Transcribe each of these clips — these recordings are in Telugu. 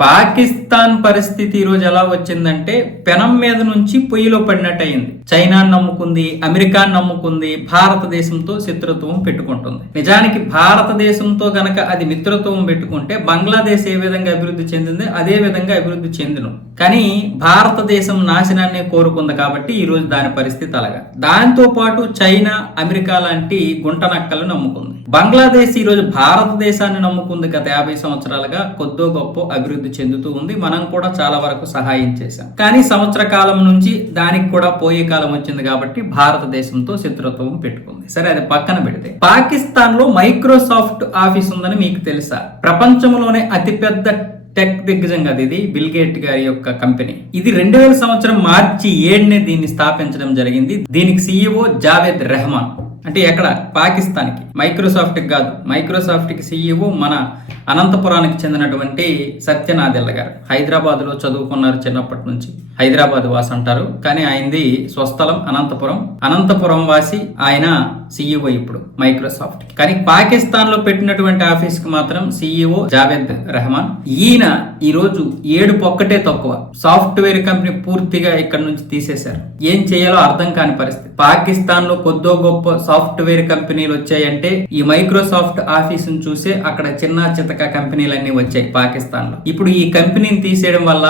పాకిస్తాన్ పరిస్థితి ఈరోజు ఎలా వచ్చిందంటే పెనం మీద నుంచి పొయ్యిలో పడినట్టు అయింది చైనా నమ్ముకుంది అమెరికా నమ్ముకుంది భారతదేశంతో శత్రుత్వం పెట్టుకుంటుంది. నిజానికి భారతదేశంతో గనక అది మిత్రత్వం పెట్టుకుంటే బంగ్లాదేశ్ ఏ విధంగా అభివృద్ధి చెందింది అదే విధంగా అభివృద్ధి చెందిన. కానీ భారతదేశం నాశనాన్ని కోరుకుంది కాబట్టి ఈరోజు దాని పరిస్థితి అలాగా. దాంతో పాటు చైనా అమెరికా లాంటి గుంటనక్కలు నమ్ముకుంది. బంగ్లాదేశ్ ఈరోజు భారతదేశాన్ని నమ్ముకుంది గత యాభై సంవత్సరాలుగా. కొద్దో గొప్ప అభివృద్ధి చెందుతూ ఉంది. మనం కూడా చాలా వరకు సహాయం చేశాం. కానీ సంవత్సర కాలం నుంచి దానికి కూడా పోయే కాలం వచ్చింది కాబట్టి భారతదేశంతో శత్రుత్వం పెట్టుకుంది. సరే అది పక్కన పెడితే. పాకిస్తాన్లో మైక్రోసాఫ్ట్ ఆఫీస్ ఉందని మీకు తెలుసా? ప్రపంచంలోనే అతిపెద్ద టెక్ దిగ్గజం కదా ఇది బిల్ గేట్ గారి యొక్క కంపెనీ. ఇది రెండు వేల సంవత్సరం మార్చి ఏడునే దీన్ని స్థాపించడం జరిగింది. దీనికి సీఈఓ జావేద్ రెహమాన్. అంటే ఎక్కడ? పాకిస్తాన్కి. మైక్రోసాఫ్ట్కి కాదు. మైక్రోసాఫ్ట్కి సీఈఓ మన అనంతపురానికి చెందినటువంటి సత్యనాదెల్ల గారు. హైదరాబాద్లో చదువుకున్నారు చిన్నప్పటి నుంచి. హైదరాబాద్ వాసి అంటారు. కానీ ఆయనది స్వస్థలం అనంతపురం. అనంతపురం వాసి ఆయన సీఈఓ ఇప్పుడు మైక్రోసాఫ్ట్. కానీ పాకిస్తాన్లో పెట్టినటువంటి ఆఫీస్కి మాత్రం సీఈఓ జావేద్ రెహమాన్. ఈయన ఈ రోజు ఏడు పొక్కటే తక్కువ. సాఫ్ట్వేర్ కంపెనీ పూర్తిగా ఇక్కడ నుంచి తీసేశారు. ఏం చేయాలో అర్థం కాని పరిస్థితి. పాకిస్తాన్లో కొద్దో గొప్ప సాఫ్ట్వేర్ కంపెనీలు వచ్చాయంటే ఈ మైక్రోసాఫ్ట్ ఆఫీస్ను చూసే అక్కడ చిన్న చితక కంపెనీలన్నీ వచ్చాయి పాకిస్తాన్లో ఇప్పుడు ఈ కంపెనీని తీసేయడం వల్ల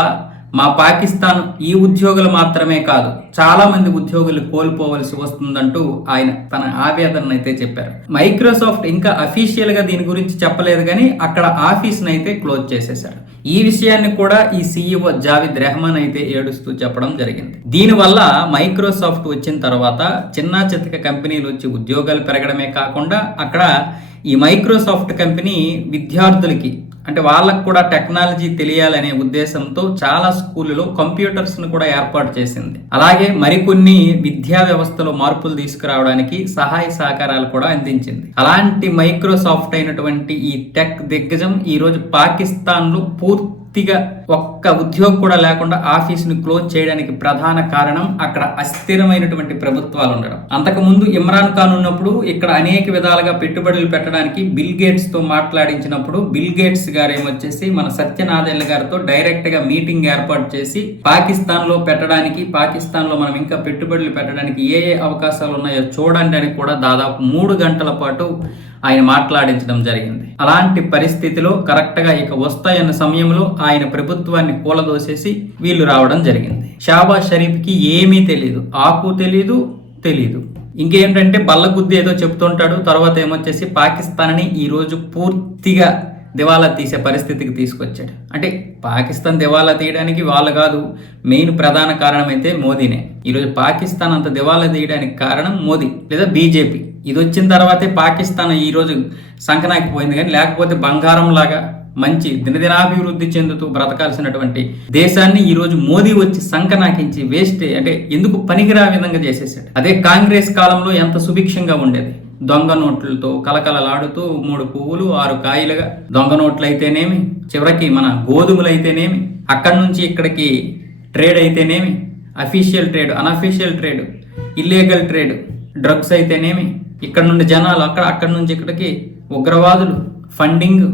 మా పాకిస్తాన్ ఈ ఉద్యోగులు మాత్రమే కాదు చాలా మంది ఉద్యోగులు కోల్పోవలసి వస్తుందంటూ ఆయన తన ఆవేదన అయితే చెప్పారు. మైక్రోసాఫ్ట్ ఇంకా అఫీషియల్గా దీని గురించి చెప్పలేదు కానీ అక్కడ ఆఫీస్ అయితే క్లోజ్ చేసేశారు. ఈ విషయాన్ని కూడా ఈ సీఈఓ జావిద్ రెహమాన్ అయితే ఏడుస్తూ చెప్పడం జరిగింది. దీనివల్ల మైక్రోసాఫ్ట్ వచ్చిన తర్వాత చిన్న చితక కంపెనీలు వచ్చి ఉద్యోగాలు పెరగడమే కాకుండా అక్కడ ఈ మైక్రోసాఫ్ట్ కంపెనీ విద్యార్థులకి అంటే వాళ్ళకు కూడా టెక్నాలజీ తెలియాలనే ఉద్దేశంతో చాలా స్కూళ్ళలో కంప్యూటర్స్ను కూడా ఏర్పాటు చేసింది. అలాగే మరికొన్ని విద్యా వ్యవస్థలో మార్పులు తీసుకురావడానికి సహాయ సహకారాలు కూడా అందించింది. అలాంటి మైక్రోసాఫ్ట్ అయినటువంటి ఈ టెక్ దిగ్గజం ఈరోజు పాకిస్తాన్లో పూర్తి పూర్తిగా ఒక్క ఉద్యోగం కూడా లేకుండా ఆఫీసును క్లోజ్ చేయడానికి ప్రధాన కారణం అక్కడ అస్థిరమైనటువంటి ప్రభుత్వాలు ఉండడం. అంతకు ముందు ఇమ్రాన్ ఖాన్ ఉన్నప్పుడు ఇక్కడ అనేక విధాలుగా పెట్టుబడులు పెట్టడానికి బిల్ గేట్స్తో మాట్లాడించినప్పుడు బిల్ గేట్స్ గారు ఏమొచ్చేసి మన సత్యనాదెల్ల గారితో డైరెక్ట్గా మీటింగ్ ఏర్పాటు చేసి పాకిస్తాన్లో పెట్టడానికి పాకిస్తాన్లో మనం ఇంకా పెట్టుబడులు పెట్టడానికి ఏ ఏ అవకాశాలు ఉన్నాయో చూడండి అని కూడా దాదాపు మూడు గంటల పాటు ఆయన మాట్లాడించడం జరిగింది. అలాంటి పరిస్థితిలో కరెక్ట్గా ఇక వస్తాయన్న సమయంలో ఆయన ప్రభుత్వాన్ని కూలదోసేసి వీళ్ళు రావడం జరిగింది. షాబాజ్ షరీఫ్కి ఏమీ తెలియదు ఆకు తెలీదు తెలీదు. ఇంకేంటంటే బల్లగుద్ది ఏదో చెప్తుంటాడు తర్వాత ఏమొచ్చేసి పాకిస్తాన్ని ఈరోజు పూర్తిగా దివాలా తీసే పరిస్థితికి తీసుకొచ్చాడు. అంటే పాకిస్తాన్ దివాలా తీయడానికి వాళ్ళు కాదు మెయిన్ ప్రధాన కారణం అయితే మోదీనే. ఈరోజు పాకిస్తాన్ అంత దివాలా తీయడానికి కారణం మోదీ లేదా బీజేపీ. ఇది వచ్చిన తర్వాతే పాకిస్తాన్ ఈరోజు రోజు సంకనాకి పోయింది కానీ లేకపోతే బంగారం లాగా మంచి దినదినాభివృద్ధి చెందుతూ బ్రతకాల్సినటువంటి దేశాన్ని ఈరోజు మోదీ వచ్చి సంకనాకించి వేస్ట్ అంటే ఎందుకు పనికిరా విధంగా చేసేసాడు. అదే కాంగ్రెస్ కాలంలో ఎంత సుభిక్షంగా ఉండేది. దొంగ నోట్లతో కలకలలాడుతూ మూడు పువ్వులు ఆరు కాయలుగా. దొంగ నోట్లయితేనేమి చివరికి మన గోధుమలు అయితేనేమి అక్కడి నుంచి ఇక్కడికి ట్రేడ్ అయితేనేమి? Official trade unofficial trade illegal trade drugs అయితేనేమి? ఇక్కడ నుండి జనాలు అక్కడ అక్కడి నుంచి ఇక్కడికి ఉగ్రవాదులు ఫండింగ్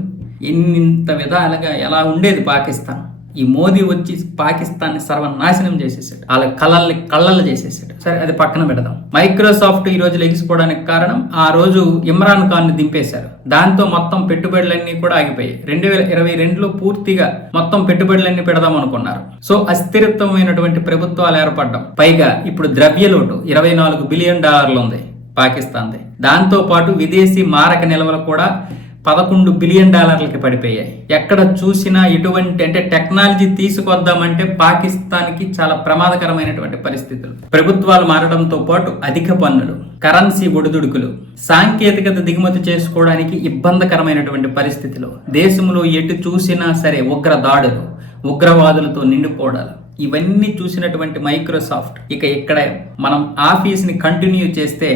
ఇన్నింత విధాలుగా ఎలా ఉండేది పాకిస్తాన్? ఈ మోదీ వచ్చి పాకిస్తాన్ని సర్వనాశనం చేసేసాడు. వాళ్ళ కళల్ని కళ్ళలు చేసేసాడు. సరే అది పక్కన పెడదాం. మైక్రోసాఫ్ట్ ఈ రోజు లెగిసిపోవడానికి కారణం ఆ రోజు ఇమ్రాన్ ఖాన్ని దింపేశారు. దాంతో మొత్తం పెట్టుబడులన్నీ కూడా ఆగిపోయాయి. రెండు వేల ఇరవై రెండులో పూర్తిగా మొత్తం పెట్టుబడులన్నీ పెడదాం అనుకున్నారు. సో అస్థిరత్వమైనటువంటి ప్రభుత్వాలు ఏర్పడడం. పైగా ఇప్పుడు ద్రవ్యలోటు ఇరవై నాలుగు బిలియన్ డాలర్లు ఉంది పాకిస్తాన్ది. దాంతో పాటు విదేశీ మారక నిల్వలు కూడా పదకొండు బిలియన్ డాలర్లకి పడిపోయాయి. ఎక్కడ చూసినా ఎటువంటి అంటే టెక్నాలజీ తీసుకొద్దామంటే పాకిస్తాన్కి చాలా ప్రమాదకరమైనటువంటి పరిస్థితులు. ప్రభుత్వాలు మారడంతో పాటు అధిక పన్నులు కరెన్సీ ఒడిదుడుకులు సాంకేతికత దిగుమతి చేసుకోవడానికి ఇబ్బందికరమైనటువంటి పరిస్థితులు. దేశంలో ఎటు చూసినా సరే ఉగ్ర దాడులు ఉగ్రవాదులతో నిండిపోవడాలు. ఇవన్నీ చూసినటువంటి మైక్రోసాఫ్ట్ ఇక ఇక్కడ మనం ఆఫీస్ని కంటిన్యూ చేస్తే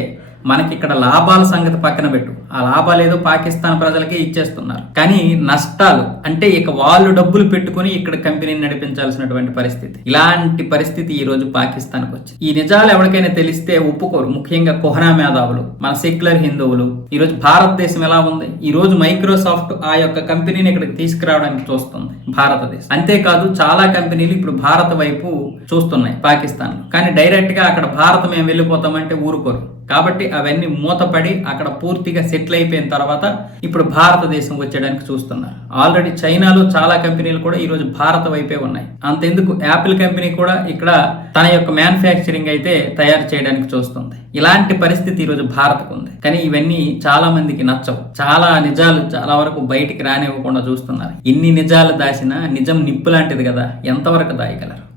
మనకి ఇక్కడ లాభాల సంగతి పక్కన పెట్టు. ఆ లాభాలు ఏదో పాకిస్తాన్ ప్రజలకే ఇచ్చేస్తున్నారు. కానీ నష్టాలు అంటే ఇక వాళ్ళు డబ్బులు పెట్టుకుని ఇక్కడ కంపెనీని నడిపించాల్సినటువంటి పరిస్థితి. ఇలాంటి పరిస్థితి ఈ రోజు పాకిస్తాన్కి వచ్చింది. ఈ నిజాలు ఎవరికైనా తెలిస్తే ఒప్పుకోరు. ముఖ్యంగా కుహనా మేధావులు మన సెక్యులర్ హిందువులు. ఈ రోజు భారతదేశం ఎలా ఉంది? ఈ రోజు మైక్రోసాఫ్ట్ ఆ యొక్క కంపెనీని ఇక్కడికి తీసుకురావడానికి చూస్తుంది భారతదేశం. అంతేకాదు చాలా కంపెనీలు ఇప్పుడు భారత వైపు చూస్తున్నాయి పాకిస్తాన్ కానీ డైరెక్ట్గా అక్కడ భారత్ మేము వెళ్ళిపోతామంటే ఊరుకోరు. కాబట్టి అవన్నీ మూతపడి అక్కడ పూర్తిగా సెటిల్ అయిపోయిన తర్వాత ఇప్పుడు భారతదేశం వచ్చేయడానికి చూస్తున్నారు. ఆల్రెడీ చైనాలో చాలా కంపెనీలు కూడా ఈ రోజు భారత వైపే ఉన్నాయి. అంతెందుకు యాపిల్ కంపెనీ కూడా ఇక్కడ తన యొక్క మ్యానుఫ్యాక్చరింగ్ అయితే తయారు చేయడానికి చూస్తుంది. ఇలాంటి పరిస్థితి ఈరోజు భారత్కు ఉంది. కానీ ఇవన్నీ చాలా మందికి నచ్చవు. చాలా నిజాలు చాలా వరకు బయటికి రానివ్వకుండా చూస్తున్నారు. ఇన్ని నిజాలు దాచినా నిజం నిప్పు లాంటిది కదా. ఎంతవరకు దాయగలరు?